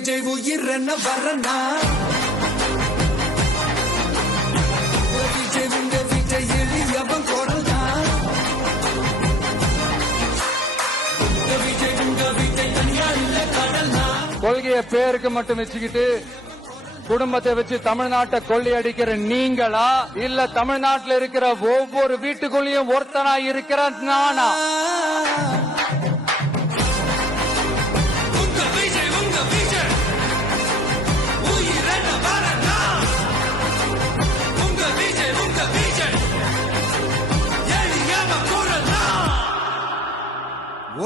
விஜய் உயிர் என்ன வரனா விஜய் உங்க விஜய் எளியவன் குரல்தான் விஜய் உங்க விஜய் தனியா இல்ல கடல்னா கொள்கைய பேருக்கு மட்டும் வச்சுக்கிட்டு குடும்பத்தை வச்சு தமிழ்நாட்டை கொள்ளையடிக்கிற நீங்களா இல்ல தமிழ்நாட்டில் இருக்கிற ஒவ்வொரு வீட்டுக்குள்ளேயும் ஒருத்தனா இருக்கிற நானா?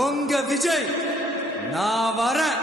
உங்க விஜய் நான் வரேன்.